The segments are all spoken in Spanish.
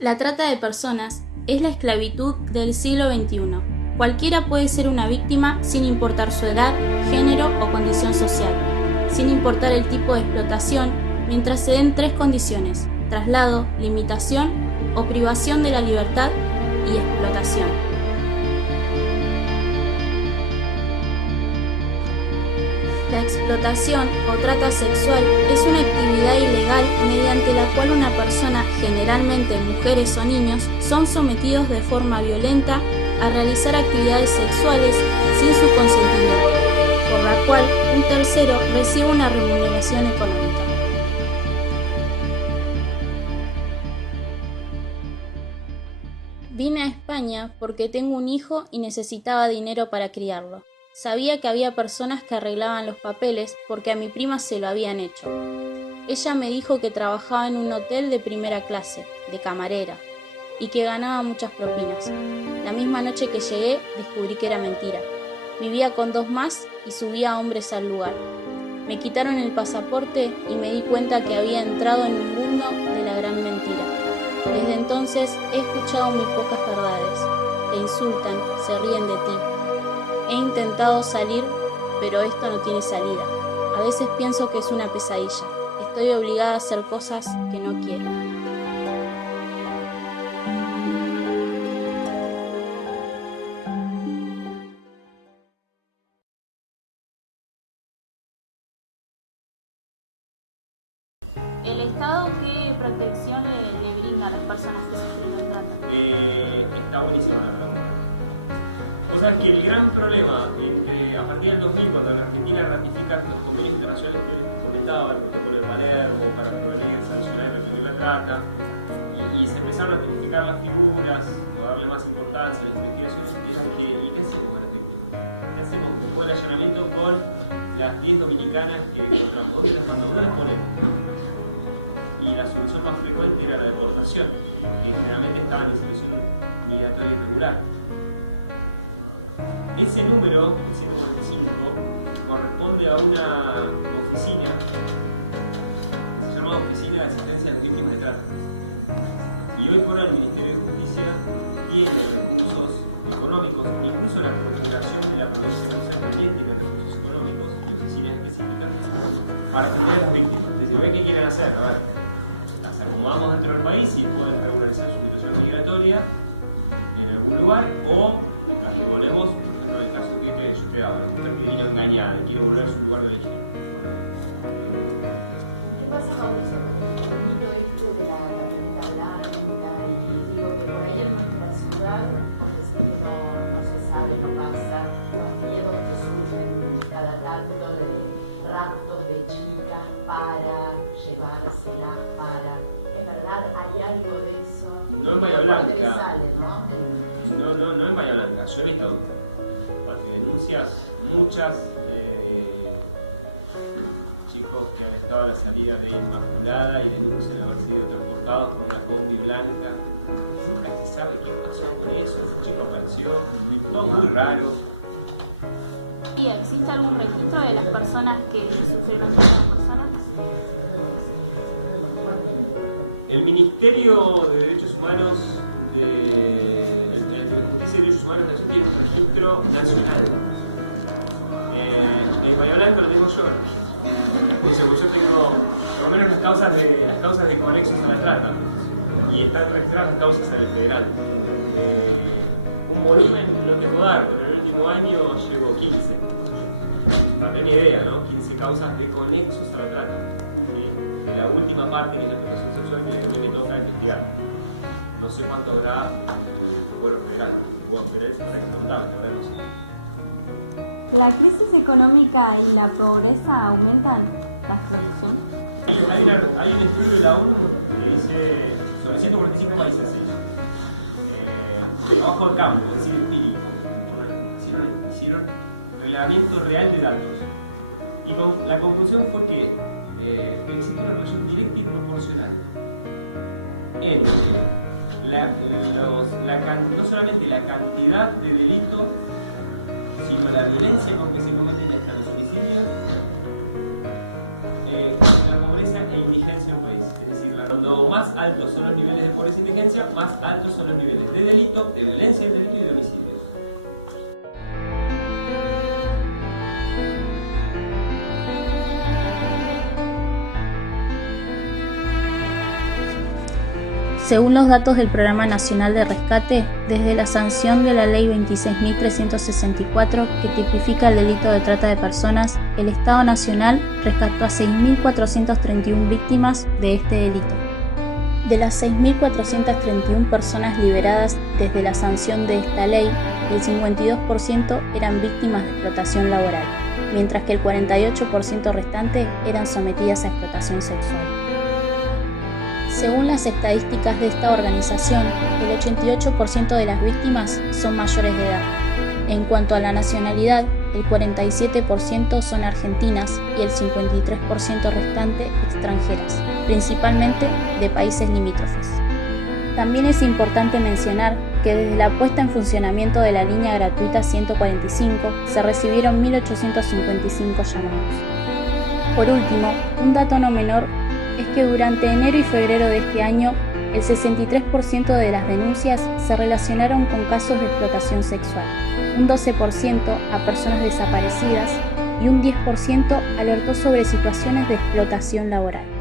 La trata de personas es la esclavitud del siglo XXI. Cualquiera puede ser una víctima sin importar su edad, género o condición social, sin importar el tipo de explotación, mientras se den tres condiciones: traslado, limitación o privación de la libertad y explotación. La explotación o trata sexual es una actividad ilegal mediante la cual una persona, generalmente mujeres o niños, son sometidos de forma violenta a realizar actividades sexuales sin su consentimiento, por la cual un tercero recibe una remuneración económica. Vine a España porque tengo un hijo y necesitaba dinero para criarlo. Sabía que había personas que arreglaban los papeles porque a mi prima se lo habían hecho. Ella me dijo que trabajaba en un hotel de primera clase, de camarera, y que ganaba muchas propinas. La misma noche que llegué, descubrí que era mentira. Vivía con dos más y subía hombres al lugar. Me quitaron el pasaporte y me di cuenta que había entrado en un mundo de la gran mentira. Desde entonces he escuchado muy pocas verdades. Te insultan, se ríen de ti. He intentado salir, pero esto no tiene salida. A veces pienso que es una pesadilla. Estoy obligada a hacer cosas que no quiero. ¿El Estado qué protección le brinda a las personas que sufrieron trata? Está buenísima la pregunta. O sea, que el gran problema a partir del 2000, cuando la Argentina ratifica los convenios internacionales que les comentaba, el protocolo de Palermo para prevenir, sancionar y repetir la trata, y se empezaron a tipificar las figuras, o darle más importancia a las investigaciones, ¿y qué hacemos con la técnica? ¿Qué hacemos? Un buen allanamiento con las 10 dominicanas que trabajó de las mandadoras ponemos. Y la solución más frecuente era la deportación, que generalmente estaban en situación migratoria irregular. Ese número, 145, corresponde a una oficina, se llama Oficina de Asistencia a las Víctimas de Trata. Y hoy por hoy el Ministerio de Justicia tiene recursos económicos, incluso la procuración de la producción pendiente de recursos económicos y oficinas específicas para atender a las víctimas. Entonces, ¿ven qué quieren hacer? A ver, las acomodamos dentro del país y pueden regularizar su situación migratoria en algún lugar, o las devolvemos, en el caso que yo te hablo, que vino engañada y quiere volver a su lugar de origen. ¿Qué pasa, Mauricio, con el mito este de la tarjeta blanca? Y digo que por ahí en nuestra ciudad, por decir que no se sabe, no pasa, los miedos que surgen cada tanto de raptos de chicas para llevárselas, para... ¿Es verdad? ¿Hay algo de eso? No en Bahía Blanca. Sale, ¿no? No en Bahía Blanca. Yo he visto, porque denuncias, muchas chicos que han estado a la salida de Inmaculada y denuncian haber sido transportados por una combi blanca. Nunca se sabe qué pasó con eso. Ese chico apareció, todo muy raro. ¿Y existe algún registro de las personas que sufrieron trata de personas? El Ministerio de Derechos Humanos el Ministerio de Justicia y Derechos Humanos de Nación tiene un registro nacional. En Bahía Blanca lo tengo yo. Yo tengo por lo menos las causas de conexos a la trata, y están registradas las causas en el federal. Un volumen lo tengo dar, pero en el último año llevo 15. Para tener idea, ¿no? 15 causas de conexos a la trata. La última parte, que es la explotación sexual, que me toca investigar. No sé cuánto habrá bueno federal. Pero es notable, la verdad no sé. ¿La crisis económica y la pobreza aumentan las condiciones? Hay un estudio de la ONU que dice sobre 145 países trabajo de campo, es decir, hicieron relevamiento real de datos. Y la conclusión fue que existe una relación directa y proporcional entre no solamente la cantidad de delitos, sino la violencia con que se cometen hasta los homicidios, la pobreza e indigencia en un país. Es decir, cuando más altos son los niveles de pobreza y indigencia, más altos son los niveles de delito, de violencia del delito y de homicidios. Según los datos del Programa Nacional de Rescate, desde la sanción de la Ley 26.364, que tipifica el delito de trata de personas, el Estado Nacional rescató a 6.431 víctimas de este delito. De las 6.431 personas liberadas desde la sanción de esta ley, el 52% eran víctimas de explotación laboral, mientras que el 48% restante eran sometidas a explotación sexual. Según las estadísticas de esta organización, el 88% de las víctimas son mayores de edad. En cuanto a la nacionalidad, el 47% son argentinas y el 53% restante extranjeras, principalmente de países limítrofes. También es importante mencionar que desde la puesta en funcionamiento de la línea gratuita 145 se recibieron 1.855 llamados. Por último, un dato no menor es que durante enero y febrero de este año, el 63% de las denuncias se relacionaron con casos de explotación sexual, un 12% a personas desaparecidas y un 10% alertó sobre situaciones de explotación laboral.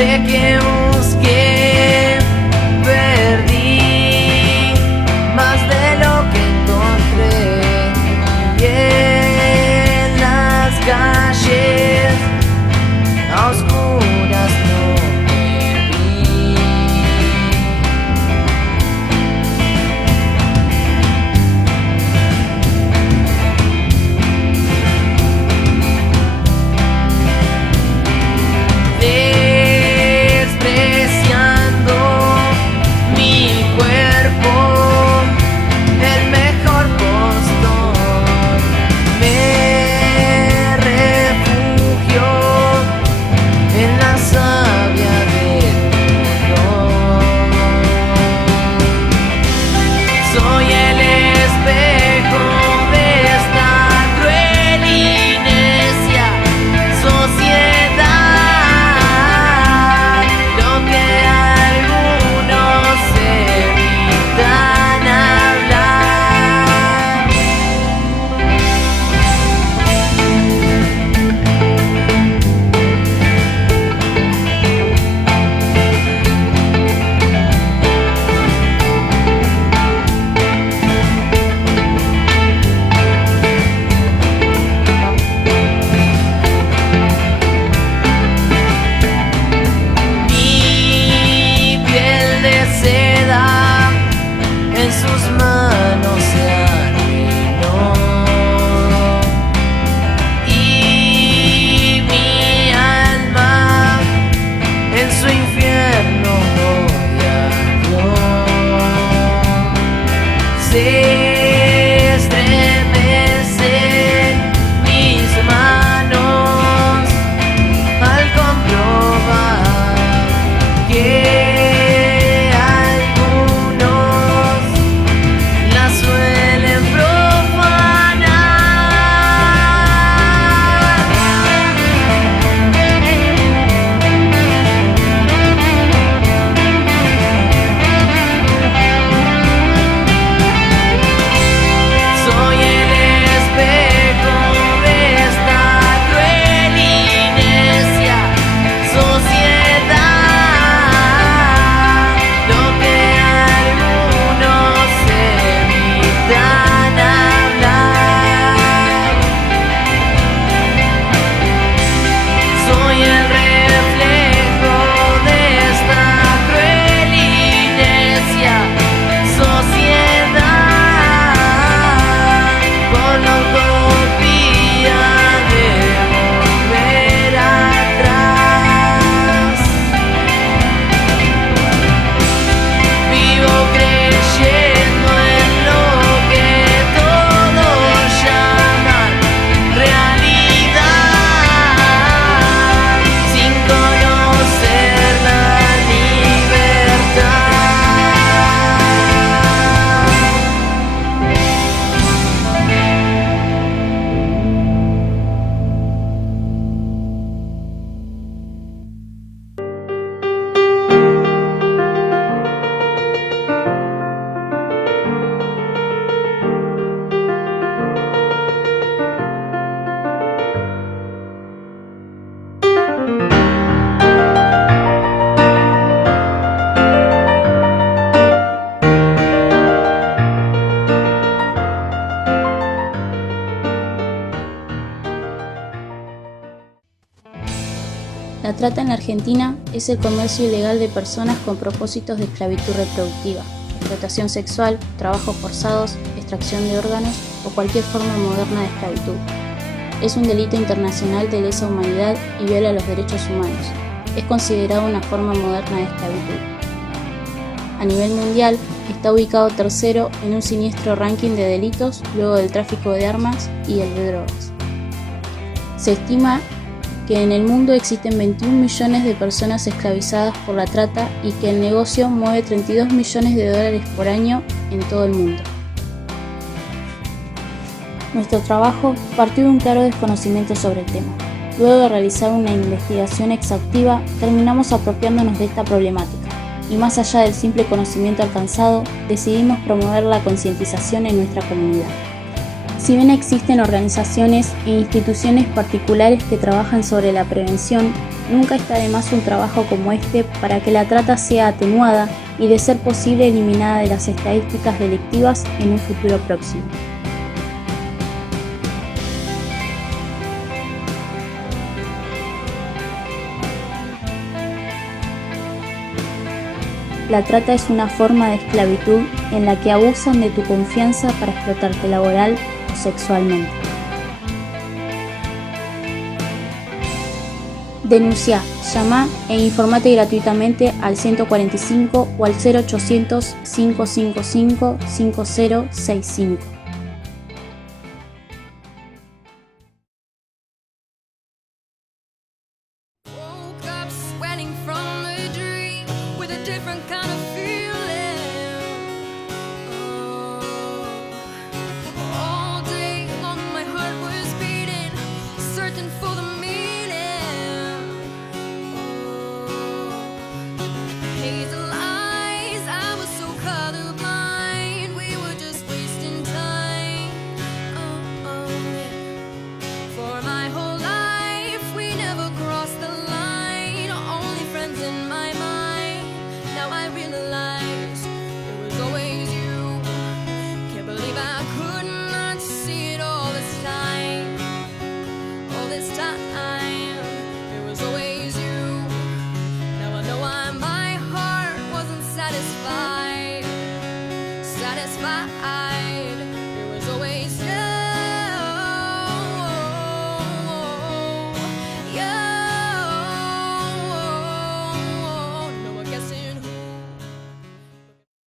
Siempre que trata en la Argentina es el comercio ilegal de personas con propósitos de esclavitud reproductiva, explotación sexual, trabajos forzados, extracción de órganos o cualquier forma moderna de esclavitud. Es un delito internacional de lesa humanidad y viola los derechos humanos. Es considerado una forma moderna de esclavitud. A nivel mundial, está ubicado tercero en un siniestro ranking de delitos luego del tráfico de armas y el de drogas. Se estima que en el mundo existen 21 millones de personas esclavizadas por la trata y que el negocio mueve 32 millones de dólares por año en todo el mundo. Nuestro trabajo partió de un claro desconocimiento sobre el tema. Luego de realizar una investigación exhaustiva, terminamos apropiándonos de esta problemática y más allá del simple conocimiento alcanzado, decidimos promover la concientización en nuestra comunidad. Si bien existen organizaciones e instituciones particulares que trabajan sobre la prevención, nunca está de más un trabajo como este para que la trata sea atenuada y, de ser posible, eliminada de las estadísticas delictivas en un futuro próximo. La trata es una forma de esclavitud en la que abusan de tu confianza para explotarte laboral o sexualmente. Denuncia, llama e informate gratuitamente al 145 o al 0800 555 5065. Satisfied.